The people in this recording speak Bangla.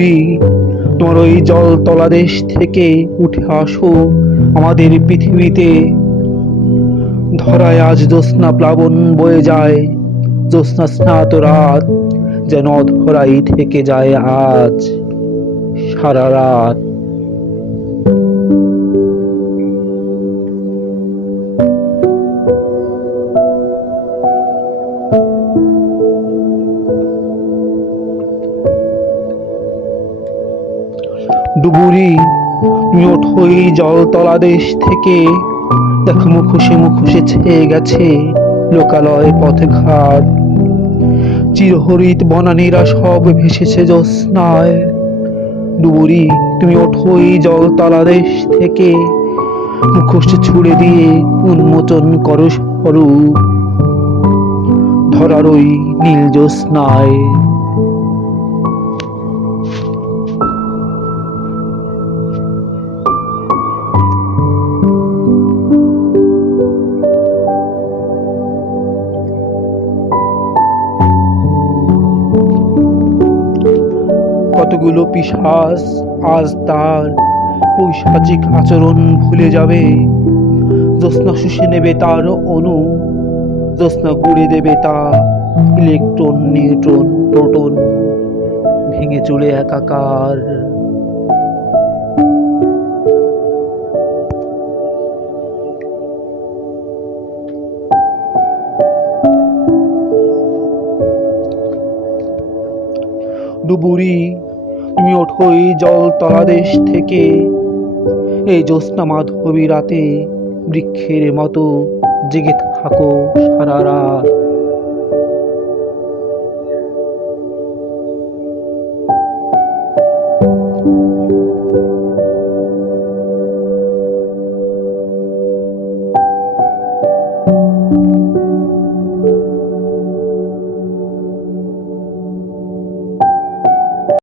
ডুবুরি, তোমার ওই জল তলাদেশ থেকে উঠে আসো আমাদের পৃথিবীতে। ধরায় আজ জ্যোৎস্না প্লাবন বয়ে যায়, জ্যোৎস্না স্নাত রাত যেন অধরাই থেকে যায় আজ সারা রাত। ডুবুরি, তুমি ওঠো এই জল তলাদেশ থেকে, দেখো মুখোশে মুখোশে ছেয়ে গেছে লোকালয় পথঘাট, চিরহরিত বনানীরা সব ভেসেছে জ্যোৎস্নায়। ডুবুরি, তুমি ওঠো এই জল তলাদেশ থেকে, মুখোশ ছুড়ে দিয়ে উন্মোচন করো স্বরূপ ধরার ওই নীল জ্যোৎস্নায়। কতগুলো পিশাচ আজ তার পৈশাচিক আচরণ ভুলে যাবে, জ্যোৎস্না শুষে নেবে তার অণু, জ্যোৎস্না গুঁড়ে দেবে তা ইলেকট্রন নিউট্রন প্রোটন, ভেঙে চলে একাকার। ডুবুরি, তুমি ওঠো এই জল তলাদেশ থেকে, এই জ্যোৎস্না মাধবী রাতে বৃক্ষের মতো জেগে থাকো সারা রাত।